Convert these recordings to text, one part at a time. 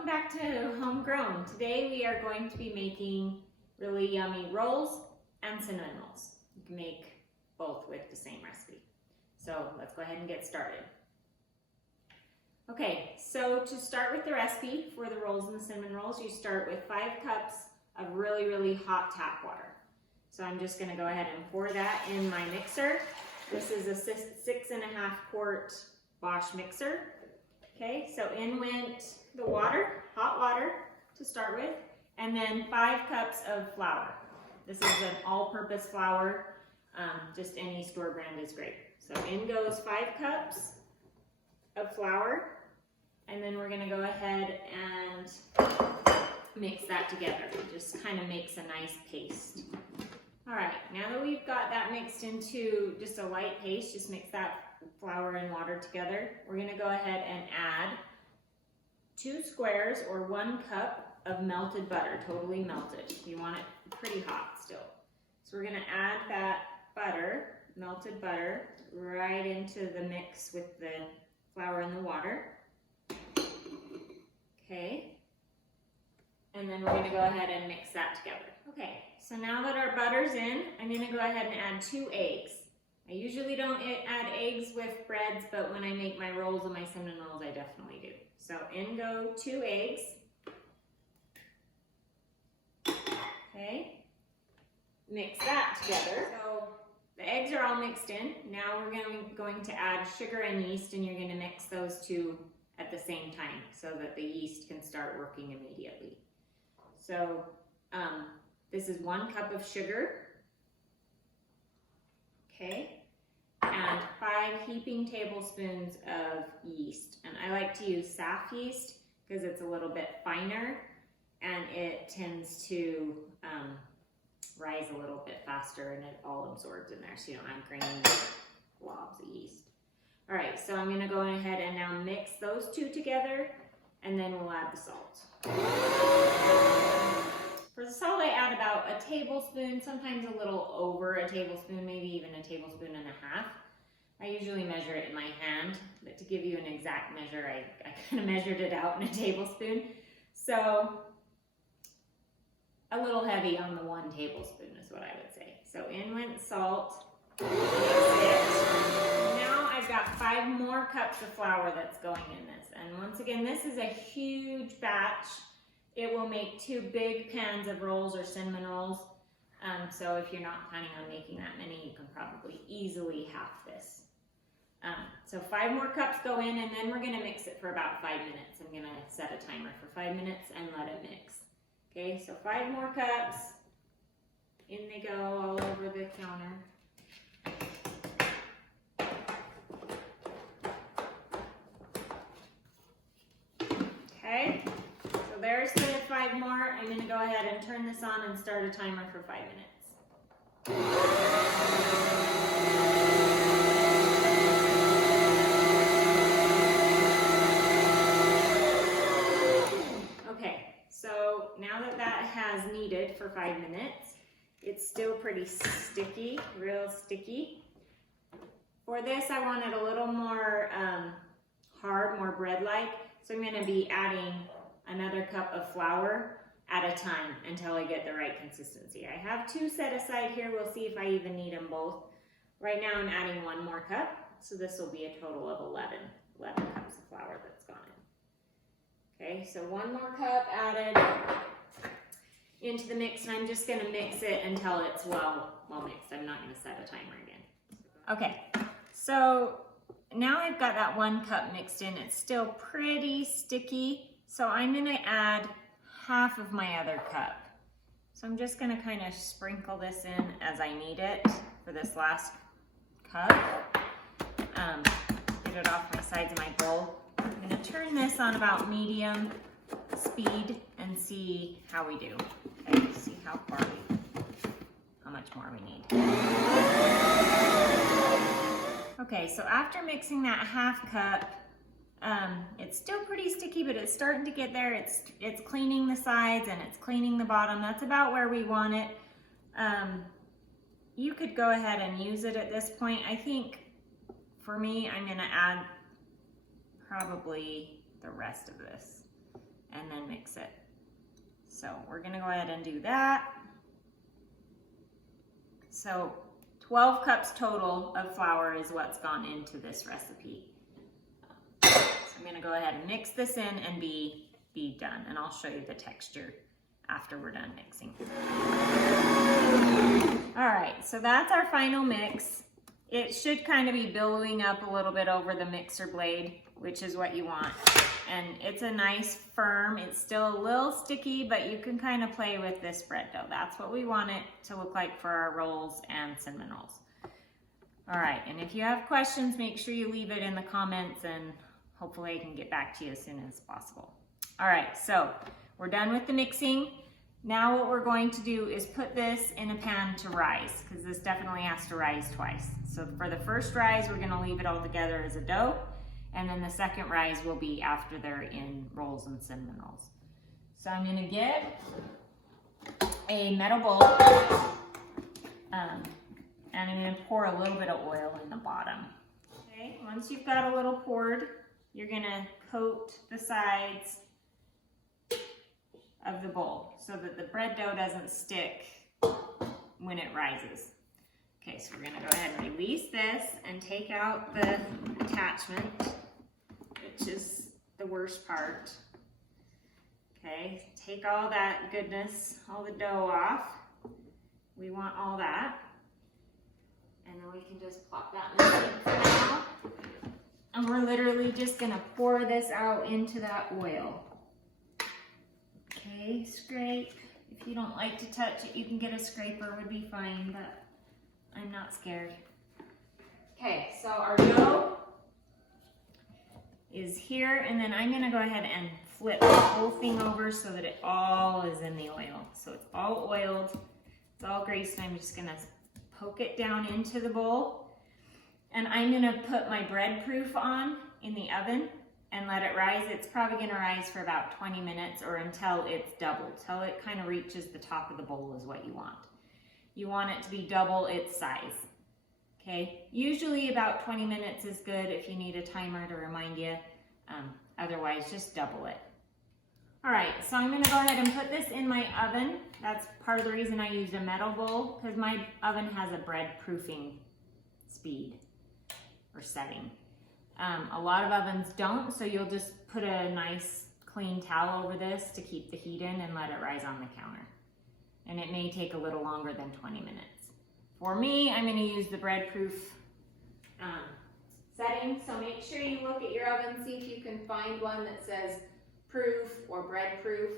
welcome back to Homegrown. Today we are going to be making really yummy rolls and cinnamon rolls. You can make both with the same recipe. So let's go ahead and get started. Okay, so to start with the recipe for the rolls and the cinnamon rolls, you start with 5 cups of really hot tap water. So I'm just going to go ahead and pour that in my mixer. This is a 6.5 quart Bosch mixer. Okay, so in went the water, hot water to start with, and then 5 cups of flour. This is an all-purpose flour, just any store brand is great. So in goes 5 cups of flour, and then we're gonna go ahead and mix that together. It just kind of makes a nice paste. All right, now that we've got that mixed into just a light paste, just mix that flour and water together. We're gonna go ahead and add 2 squares or 1 cup of melted butter, totally melted. You want it pretty hot still. So we're gonna add that butter, melted butter, right into the mix with the flour and the water. Okay. And then we're gonna go ahead and mix that together. Okay, so now that our butter's in, I'm gonna go ahead and add 2 eggs. I usually don't add eggs with breads, but when I make my rolls and my cinnamon rolls, I definitely do. So in go 2 eggs. Okay, mix that together. So the eggs are all mixed in. Now we're going to add sugar and yeast, and you're gonna mix those 2 at the same time so that the yeast can start working immediately. So this is 1 cup of sugar. Okay. And 5 heaping tablespoons of yeast. And I like to use SAF yeast because it's a little bit finer and it tends to rise a little bit faster and it all absorbs in there so you don't have grainy blobs of yeast. All right, so I'm gonna go ahead and now mix those 2 together and then we'll add the salt. For the salt, I add about a tablespoon, sometimes a little over a tablespoon, maybe even a tablespoon and a half. I usually measure it in my hand, but to give you an exact measure, I kind of measured it out in a tablespoon. So a little heavy on the 1 tablespoon is what I would say. So in went salt, mix it. Now I've got 5 more cups of flour that's going in this. And once again, this is a huge batch. It will make 2 big pans of rolls or cinnamon rolls. So if you're not planning on making that many, you can probably easily half this. So 5 more cups go in, and then we're gonna mix it for about 5 minutes. I'm gonna set a timer for 5 minutes and let it mix. Okay, so 5 more cups. In they go all over the counter. Okay. There's the 5 more. I'm going to go ahead and turn this on and start a timer for 5 minutes. Okay, so now that that has kneaded for 5 minutes, it's still pretty sticky, real sticky. For this, I want it a little more hard, more bread-like, so I'm going to be adding another cup of flour at a time until I get the right consistency. I have 2 set aside here. We'll see if I even need them both. Right now I'm adding 1 more cup, so this will be a total of 11 cups of flour that's gone in. Okay, so 1 more cup added into the mix, and I'm just gonna mix it until it's well mixed. I'm not gonna set a timer again. Okay, so now I've got that 1 cup mixed in. It's still pretty sticky. So I'm gonna add half of my other cup. So I'm just gonna kind of sprinkle this in as I need it for this last cup. Get it off my sides of my bowl. I'm gonna turn this on about medium speed and see how we do. Okay, see how much more we need. Okay, so after mixing that half cup, it's still pretty sticky, but it's starting to get there. It's cleaning the sides and it's cleaning the bottom. That's about where we want it. You could go ahead and use it at this point. I think for me, I'm gonna add probably the rest of this and then mix it. So we're gonna go ahead and do that. So 12 cups total of flour is what's gone into this recipe. So I'm gonna go ahead and mix this in and be done, and I'll show you the texture after we're done mixing. All right, so that's our final mix. It should kind of be billowing up a little bit over the mixer blade, which is what you want. And it's a nice firm, it's still a little sticky, but you can kind of play with this bread dough. That's what we want it to look like for our rolls and cinnamon rolls. All right, and if you have questions, make sure you leave it in the comments and hopefully I can get back to you as soon as possible. All right, so we're done with the mixing. Now what we're going to do is put this in a pan to rise, because this definitely has to rise twice. So for the first rise, we're gonna leave it all together as a dough, and then the second rise will be after they're in rolls and cinnamon rolls. So I'm gonna get a metal bowl, and I'm gonna pour a little bit of oil in the bottom. Okay, once you've got a little poured, you're gonna coat the sides of the bowl so that the bread dough doesn't stick when it rises. Okay, so we're gonna go ahead and release this and take out the attachment, which is the worst part. Okay, take all that goodness, all the dough off. We want all that. And then we can just plop that in the sink for now. And we're literally just gonna pour this out into that oil. Okay, scrape. If you don't like to touch it, you can get a scraper, would be fine, but I'm not scared. Okay, so our dough is here, and then I'm gonna go ahead and flip the whole thing over so that it all is in the oil. So it's all oiled, it's all greased, and I'm just gonna poke it down into the bowl. And I'm gonna put my bread proof on in the oven and let it rise. It's probably gonna rise for about 20 minutes or until it's doubled, till it kind of reaches the top of the bowl is what you want. You want it to be double its size, okay? Usually about 20 minutes is good if you need a timer to remind you. Otherwise, just double it. All right, so I'm gonna go ahead and put this in my oven. That's part of the reason I used a metal bowl, because my oven has a bread proofing speed or setting. A lot of ovens don't, so you'll just put a nice clean towel over this to keep the heat in and let it rise on the counter. And it may take a little longer than 20 minutes. For me, I'm gonna use the bread proof setting, so make sure you look at your oven, see if you can find one that says proof or bread proof.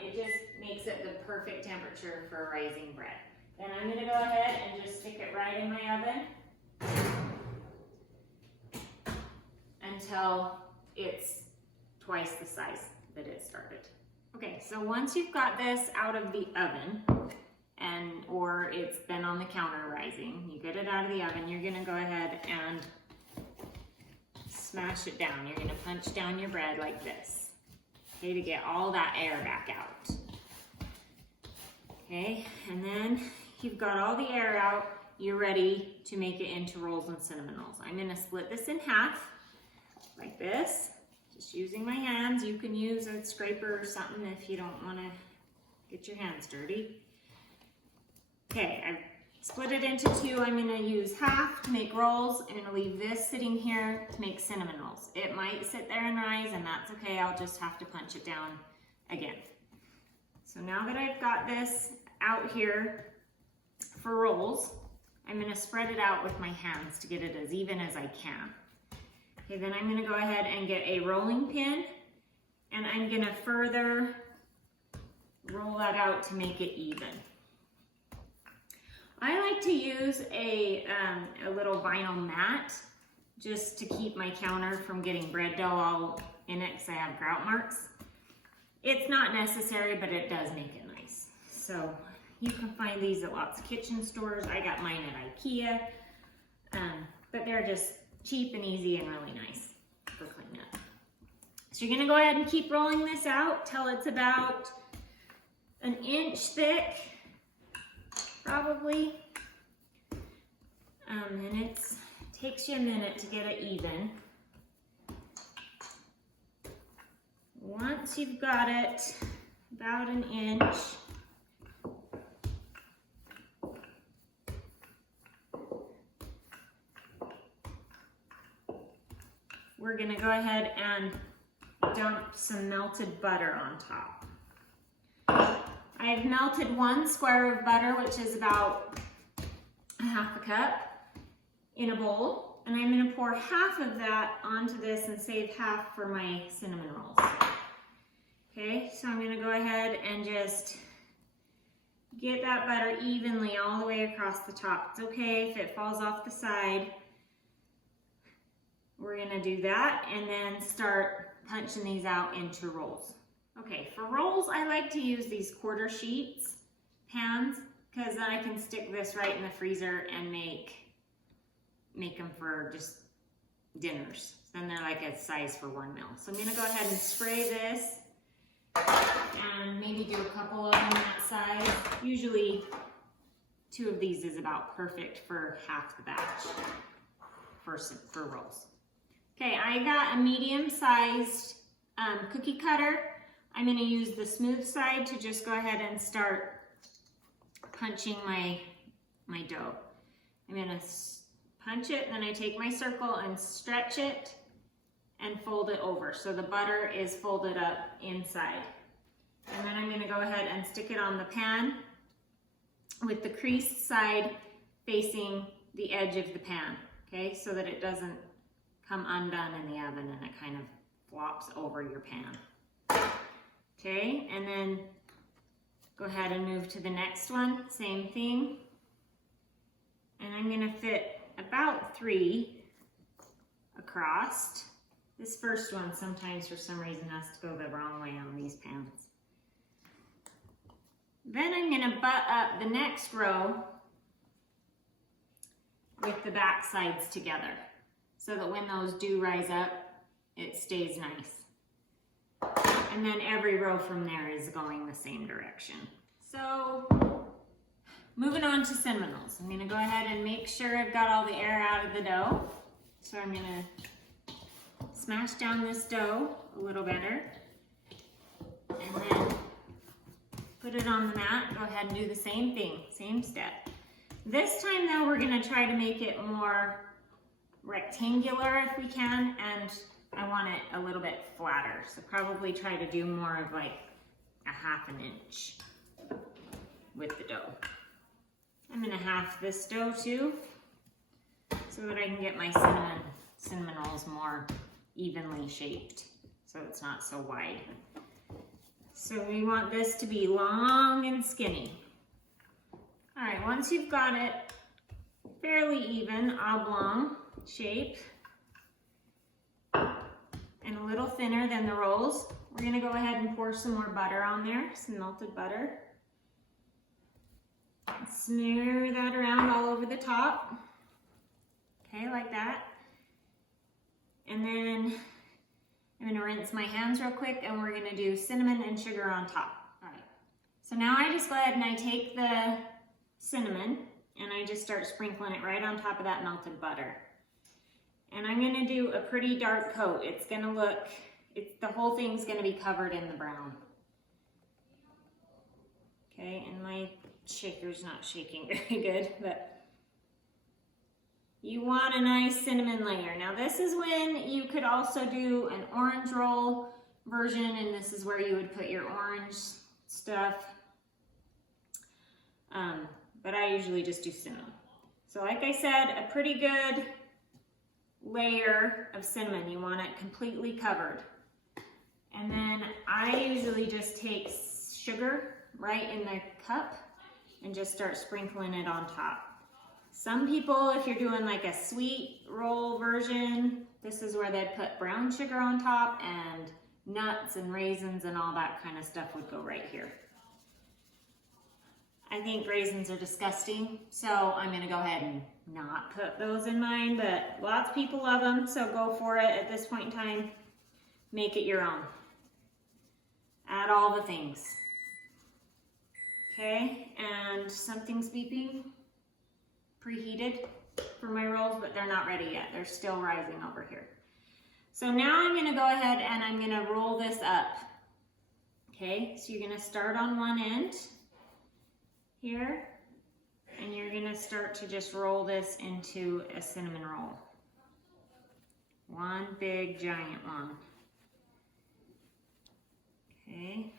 It just makes it the perfect temperature for rising bread. Then I'm gonna go ahead and just stick it right in my oven until it's twice the size that it started. Okay, so once you've got this out of the oven, or it's been on the counter rising, you get it out of the oven, you're gonna go ahead and smash it down. You're gonna punch down your bread like this, okay, to get all that air back out. Okay, and then you've got all the air out, you're ready to make it into rolls and cinnamon rolls. I'm gonna split this in half, like this, just using my hands. You can use a scraper or something if you don't wanna get your hands dirty. Okay, I've split it into two. I'm gonna use half to make rolls. I'm gonna leave this sitting here to make cinnamon rolls. It might sit there and rise, and that's okay. I'll just have to punch it down again. So now that I've got this out here for rolls, I'm gonna spread it out with my hands to get it as even as I can. Okay, then I'm gonna go ahead and get a rolling pin, and I'm gonna further roll that out to make it even. I like to use a little vinyl mat just to keep my counter from getting bread dough all in it because I have grout marks. It's not necessary, but it does make it nice. So you can find these at lots of kitchen stores. I got mine at IKEA, but they're just cheap and easy and really nice for cleanup. So you're gonna go ahead and keep rolling this out till it's about an inch thick, probably. And it takes you a minute to get it even. Once you've got it about an inch, we're gonna go ahead and dump some melted butter on top. I've melted 1 square of butter, which is about 1/2 cup, in a bowl, and I'm gonna pour half of that onto this and save half for my cinnamon rolls. Okay, so I'm gonna go ahead and just get that butter evenly all the way across the top. It's okay if it falls off the side. We're gonna do that and then start punching these out into rolls. Okay, for rolls, I like to use these 1/4 sheets pans because then I can stick this right in the freezer and make them for just dinners. Then they're like a size for 1 meal. So I'm gonna go ahead and spray this and maybe do a couple of them that size. Usually 2 of these is about perfect for half the batch for rolls. Okay, I got a medium-sized cookie cutter. I'm gonna use the smooth side to just go ahead and start punching my dough. I'm gonna punch it, then I take my circle and stretch it and fold it over. So the butter is folded up inside. And then I'm gonna go ahead and stick it on the pan with the creased side facing the edge of the pan, okay? So that it doesn't come undone in the oven and it kind of flops over your pan. Okay, and then go ahead and move to the next one, same thing. And I'm gonna fit about 3 across. This first one sometimes for some reason has to go the wrong way on these pans. Then I'm gonna butt up the next row with the back sides together so that when those do rise up, it stays nice. And then every row from there is going the same direction. So, moving on to cinnamon rolls. I'm gonna go ahead and make sure I've got all the air out of the dough. So I'm gonna smash down this dough a little better. And then put it on the mat. Go ahead and do the same thing, same step. This time though, we're gonna try to make it more rectangular if we can, and I want it a little bit flatter. So probably try to do more of like a 1/2 inch with the dough. I'm gonna half this dough too, so that I can get my cinnamon rolls more evenly shaped, so it's not so wide. So we want this to be long and skinny. All right, once you've got it fairly even, oblong shape, and a little thinner than the rolls, we're gonna go ahead and pour some more butter on there, some melted butter. Smear that around all over the top. Okay, like that. And then I'm gonna rinse my hands real quick and we're gonna do cinnamon and sugar on top. All right, so now I just go ahead and I take the cinnamon and I just start sprinkling it right on top of that melted butter. And I'm gonna do a pretty dark coat. It's gonna look, the whole thing's gonna be covered in the brown. Okay, and my shaker's not shaking very good, but you want a nice cinnamon layer. Now this is when you could also do an orange roll version, and this is where you would put your orange stuff. But I usually just do cinnamon. So like I said, a pretty good layer of cinnamon. You want it completely covered. And then I usually just take sugar right in the cup and just start sprinkling it on top. Some people, if you're doing like a sweet roll version, this is where they'd put brown sugar on top, and nuts and raisins and all that kind of stuff would go right here. I think raisins are disgusting, so I'm gonna go ahead and not put those in mine, but lots of people love them, so go for it at this point in time. Make it your own. Add all the things. Okay, and something's beeping. Preheated for my rolls, but they're not ready yet. They're still rising over here. So now I'm gonna go ahead and I'm gonna roll this up. Okay, so you're gonna start on one end here, and you're gonna start to just roll this into a cinnamon roll. One big giant one. Okay.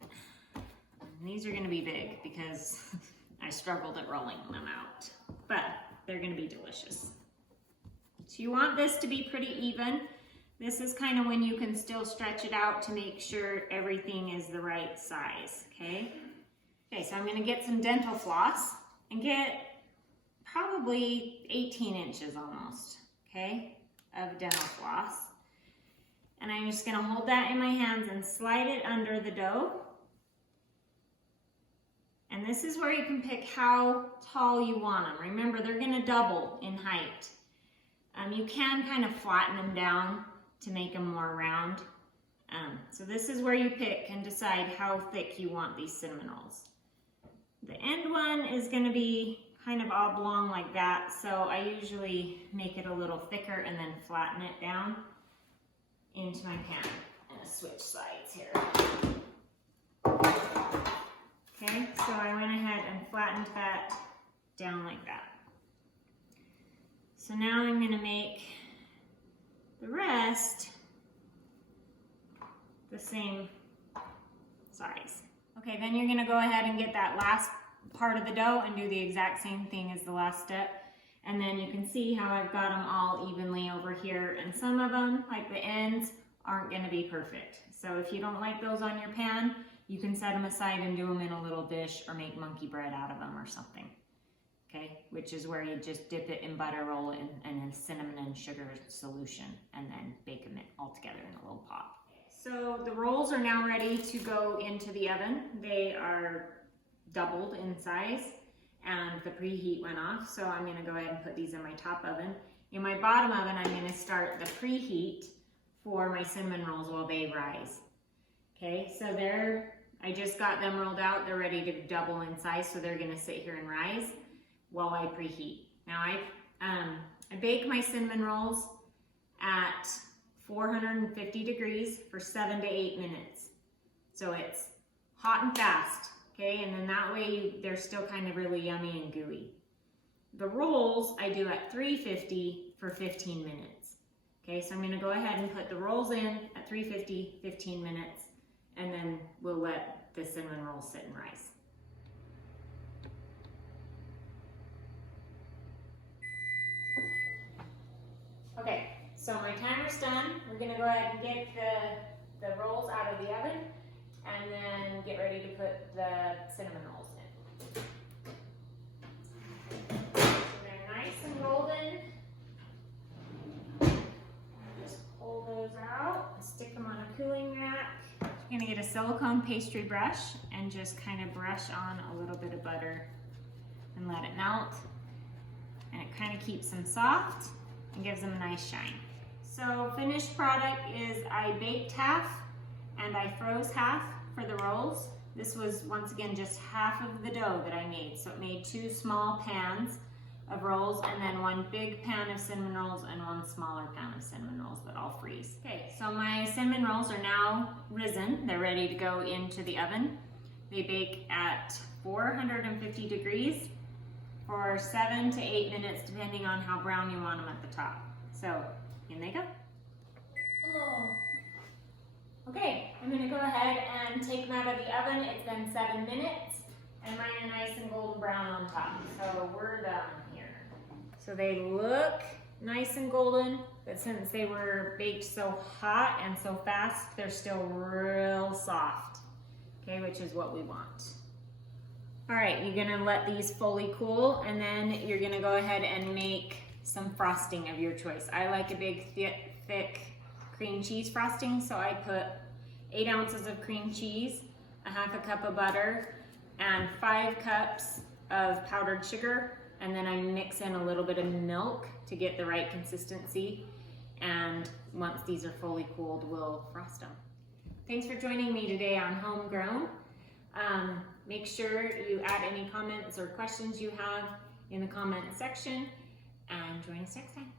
And these are gonna be big because I struggled at rolling them out, but they're gonna be delicious. So you want this to be pretty even. This is kind of when you can still stretch it out to make sure everything is the right size, okay? Okay, so I'm gonna get some dental floss and get probably 18 inches almost, okay, of dental floss. And I'm just gonna hold that in my hands and slide it under the dough. And this is where you can pick how tall you want them. Remember, they're gonna double in height. You can kind of flatten them down to make them more round. So this is where you pick and decide how thick you want these cinnamon rolls. The end one is gonna be kind of oblong like that, so I usually make it a little thicker and then flatten it down into my pan. I'm gonna switch sides here. Okay, so I went ahead and flattened that down like that. So now I'm gonna make the rest the same size. Okay, then you're gonna go ahead and get that last part of the dough and do the exact same thing as the last step. And then you can see how I've got them all evenly over here, and some of them, like the ends, aren't gonna be perfect. So if you don't like those on your pan, you can set them aside and do them in a little dish or make monkey bread out of them or something. Okay, which is where you just dip it in butter, roll it in a cinnamon and sugar solution, and then bake them all together in a little pot. So the rolls are now ready to go into the oven. They are doubled in size and the preheat went off. So I'm gonna go ahead and put these in my top oven. In my bottom oven, I'm gonna start the preheat for my cinnamon rolls while they rise. Okay, so I just got them rolled out. They're ready to double in size, so they're gonna sit here and rise while I preheat. Now I bake my cinnamon rolls at 450 degrees for 7 to 8 minutes. So it's hot and fast, okay? And then that way they're still kind of really yummy and gooey. The rolls I do at 350 for 15 minutes. Okay, so I'm gonna go ahead and put the rolls in at 350, 15 minutes, and then we'll let the cinnamon rolls sit and rise. Okay, so my timer's done. We're gonna go ahead and get the rolls out of the oven and then get ready to put the cinnamon rolls in. So they're nice and golden. Just pull those out, stick them on a cooling rack. You're gonna get a silicone pastry brush and just kind of brush on a little bit of butter and let it melt. And it kind of keeps them soft and gives them a nice shine. So finished product is I baked half and I froze half for the rolls. This was once again just half of the dough that I made. So it made 2 small pans of rolls and then 1 big pan of cinnamon rolls and 1 smaller pan of cinnamon rolls that I'll freeze. Okay, so my cinnamon rolls are now risen. They're ready to go into the oven. They bake at 450 degrees for 7 to 8 minutes, depending on how brown you want them at the top. So, in they go. Okay, I'm gonna go ahead and take them out of the oven. It's been 7 minutes, and mine are nice and golden brown on top. So we're done here. So they look nice and golden, but since they were baked so hot and so fast, they're still real soft, okay, which is what we want. All right, you're gonna let these fully cool, and then you're gonna go ahead and make some frosting of your choice. I like a big, thick cream cheese frosting, so I put 8 ounces of cream cheese, a half a cup of butter, and 5 cups of powdered sugar, and then I mix in a little bit of milk to get the right consistency, and once these are fully cooled, we'll frost them. Thanks for joining me today on Homegrown. Make sure you add any comments or questions you have in the comment section, and join us next time.